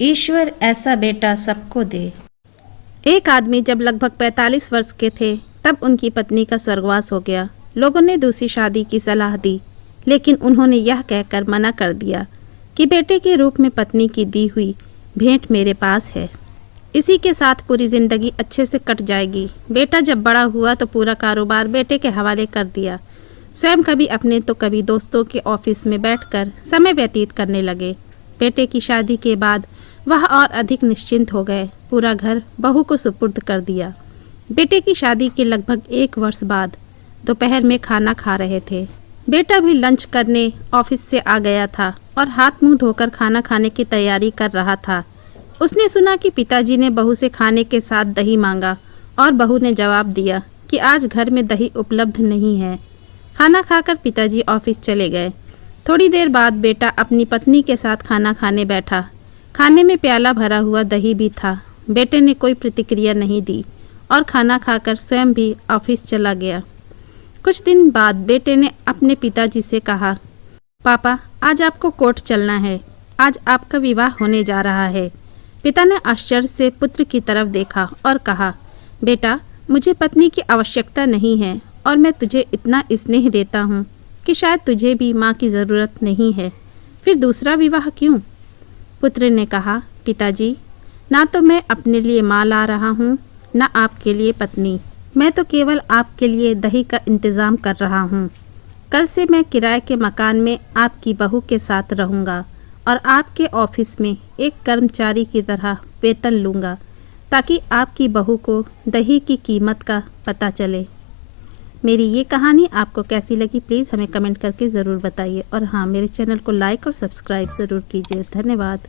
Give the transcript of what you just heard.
ईश्वर ऐसा बेटा सबको दे। एक आदमी जब लगभग 45 वर्ष के थे तब उनकी पत्नी का स्वर्गवास हो गया। लोगों ने दूसरी शादी की सलाह दी, लेकिन उन्होंने यह कहकर मना कर दिया कि बेटे के रूप में पत्नी की दी हुई भेंट मेरे पास है। इसी के साथ पूरी ज़िंदगी अच्छे से कट जाएगी। बेटा जब बड़ा हुआ तो पूरा कारोबार बेटे के हवाले कर दिया। स्वयं कभी अपने तो कभी दोस्तों के ऑफिस में बैठकर समय व्यतीत करने लगे। बेटे की शादी के बाद वह और अधिक निश्चिंत हो गए। पूरा घर बहू को सुपुर्द कर दिया। बेटे की शादी के लगभग 1 वर्ष बाद दोपहर में खाना खा रहे थे। बेटा भी लंच करने ऑफिस से आ गया था और हाथ मुंह धोकर खाना खाने की तैयारी कर रहा था। उसने सुना कि पिताजी ने बहू से खाने के साथ दही मांगा और बहू ने जवाब दिया कि आज घर में दही उपलब्ध नहीं है। खाना खाकर पिताजी ऑफिस चले गए। थोड़ी देर बाद बेटा अपनी पत्नी के साथ खाना खाने बैठा। खाने में प्याला भरा हुआ दही भी था। बेटे ने कोई प्रतिक्रिया नहीं दी और खाना खाकर स्वयं भी ऑफिस चला गया। कुछ दिन बाद बेटे ने अपने पिताजी से कहा, पापा आज आपको कोर्ट चलना है, आज आपका विवाह होने जा रहा है। पिता ने आश्चर्य से पुत्र की तरफ देखा और कहा, बेटा मुझे पत्नी की आवश्यकता नहीं है और मैं तुझे इतना स्नेह देता हूँ कि शायद तुझे भी माँ की ज़रूरत नहीं है, फिर दूसरा विवाह क्यों? पुत्र ने कहा, पिताजी ना तो मैं अपने लिए माँ ला रहा हूँ न आपके लिए पत्नी, मैं तो केवल आपके लिए दही का इंतज़ाम कर रहा हूँ। कल से मैं किराए के मकान में आपकी बहू के साथ रहूँगा और आपके ऑफिस में एक कर्मचारी की तरह वेतन लूँगा ताकि आपकी बहू को दही की कीमत का पता चले। मेरी ये कहानी आपको कैसी लगी प्लीज़ हमें कमेंट करके ज़रूर बताइए और हाँ, मेरे चैनल को लाइक और सब्सक्राइब ज़रूर कीजिए। धन्यवाद।